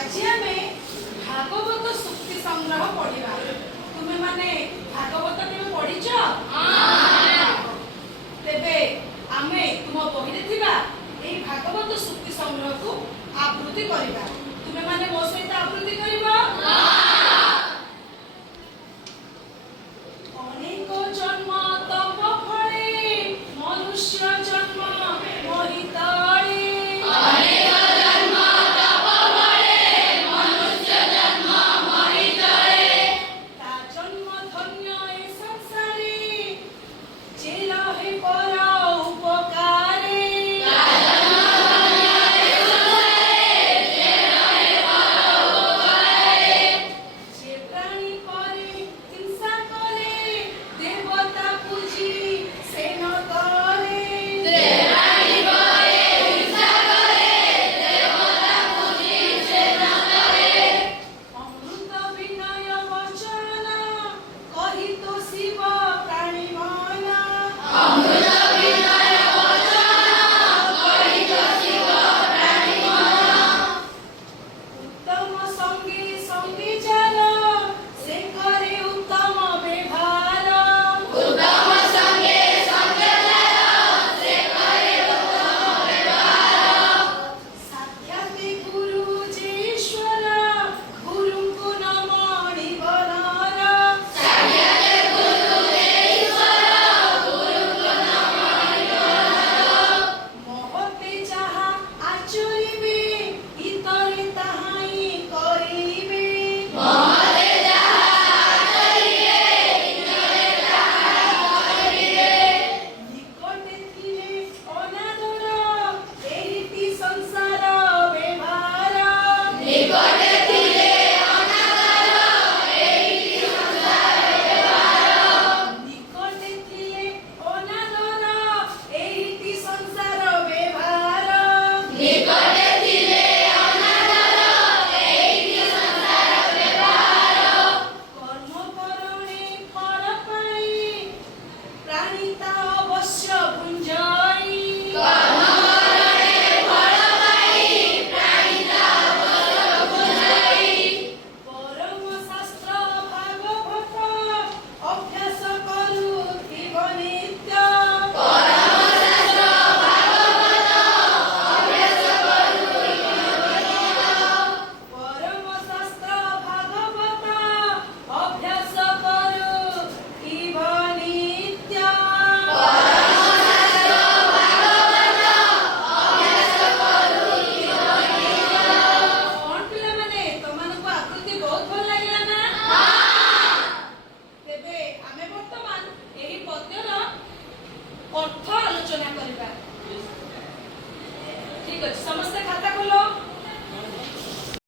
आज आम भागवत सुक्ति संग्रह पढ़ा। तुम्हें माने भागवत के पढ़ीच? तेबे आमे तुम बही थिबा एई भागवत सुक्ति संग्रह को आवृत्ति करिबा। तुम्हें माने मो सहित आवृत्ति करिबा? अनेक जन्म तप फले मनुष्य जन्म मोहिताळे। अर्थ आलोचना करबा। ठीक अछि, समस्त खाता